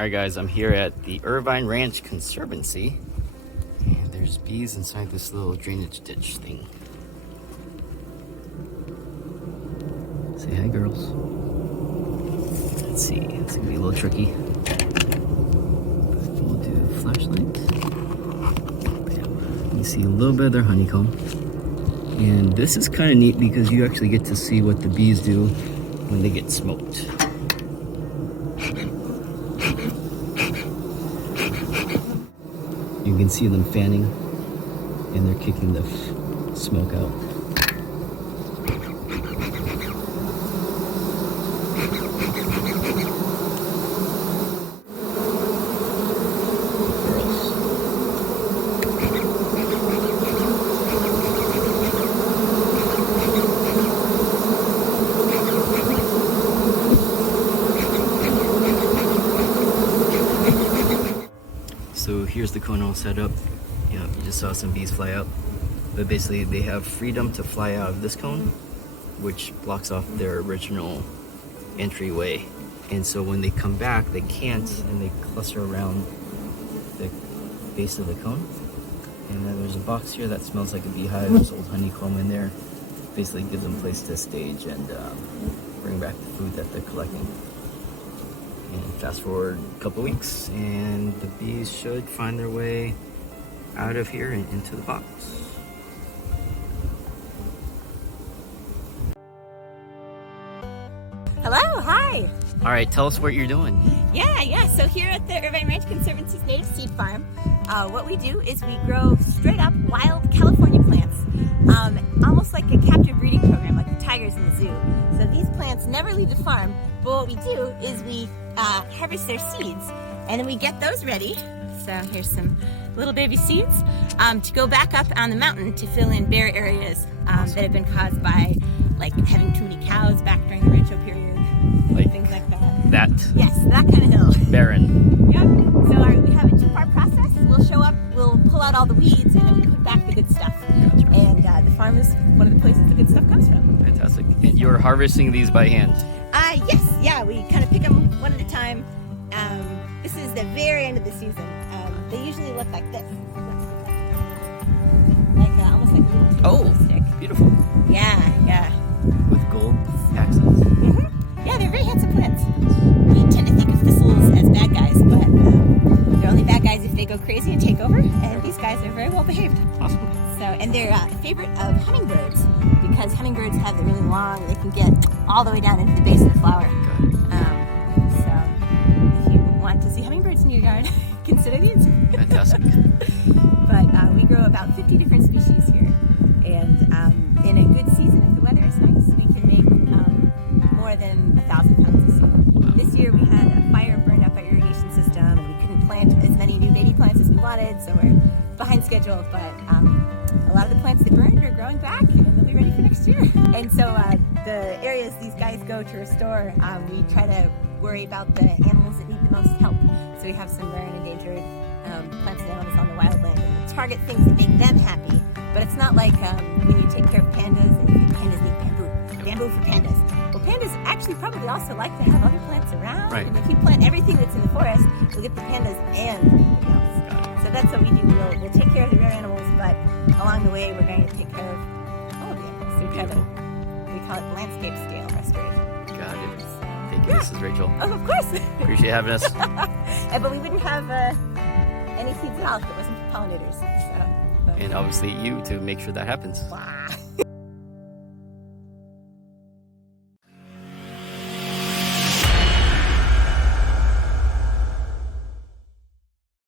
Alright guys, I'm here at the Irvine Ranch Conservancy, and there's bees inside this little drainage ditch thing. Say hi, girls. Let's see, it's gonna be a little tricky. We'll do flashlight. You see a little bit of their honeycomb. And this is kind of neat because you actually get to see what the bees do when they get smoked. You can see them fanning, and they're kicking the smoke out. So here's the cone all set up. Yeah, you just saw some bees fly out. But basically they have freedom to fly out of this cone, which blocks off their original entryway. And so when they come back, they can't, and they cluster around the base of the cone. And then there's a box here that smells like a beehive. There's old honeycomb in there. Basically give them a place to stage and bring back the food that they're collecting. And fast forward a couple weeks, and the bees should find their way out of here and into the box. Hello, hi. All right, tell us what you're doing. Yeah. So here at the Irvine Ranch Conservancy's native seed farm, what we do is we grow straight up wild California plants, almost like a captive breeding program, like the tigers in the zoo. So these plants never leave the farm, but what we do is we harvest their seeds, and then we get those ready. So here's some little baby seeds to go back up on the mountain to fill in bare areas that have been caused by like having too many cows back during the Rancho period, like things like that. Yes, that kind of hill. Barren. Yep. So we have a two-part process. We'll show up, we'll pull out all the weeds, and then we put back the good stuff. Gotcha. And the farm is one of the places the good stuff comes from. Fantastic. And you're harvesting these by hand? Yes. Yeah, we kind of pick them one at a time. This is the very end of the season. They usually look like this. Like almost like a little stick. Beautiful. Yeah. With gold axes. Mm-hmm. Yeah, they're very handsome plants. We tend to think of thistles as bad guys, but they're only bad guys if they go crazy and take over, and these guys are very well behaved. Awesome. So, and they're a favorite of hummingbirds because hummingbirds have the really long, they can get all the way down into the base of the flower. Got it. So if you want to see hummingbirds in your yard, consider these. Fantastic. But we grow about 50 different species here, and in a good season, if the weather is nice, we can make more than 1,000 tons of seed. Wow. This year we had a fire burned up our irrigation system, and we couldn't plant as many new baby plants as we wanted, so we're behind schedule, but a lot of the plants that burned are growing back, and they'll be ready for next year. And so the areas these guys go to restore, we try to worry about the animals that need the most help. So we have some rare and endangered plants and animals on the wildland, and we target things that make them happy. But it's not like when you take care of pandas and you think pandas need bamboo for pandas. Well, pandas actually probably also like to have other plants around. Right. And if you plant everything that's in the forest, you'll get the pandas and everything else. So that's what we do. We'll take care of the rare animals, but along the way we're going to take care of all of the animals. So we call it landscape scale restoration. Got it. Thank you, Mrs. Rachel. Oh, of course. Appreciate having us. But we wouldn't have any seeds at all if it wasn't for pollinators. So, And obviously you to make sure that happens. Wow.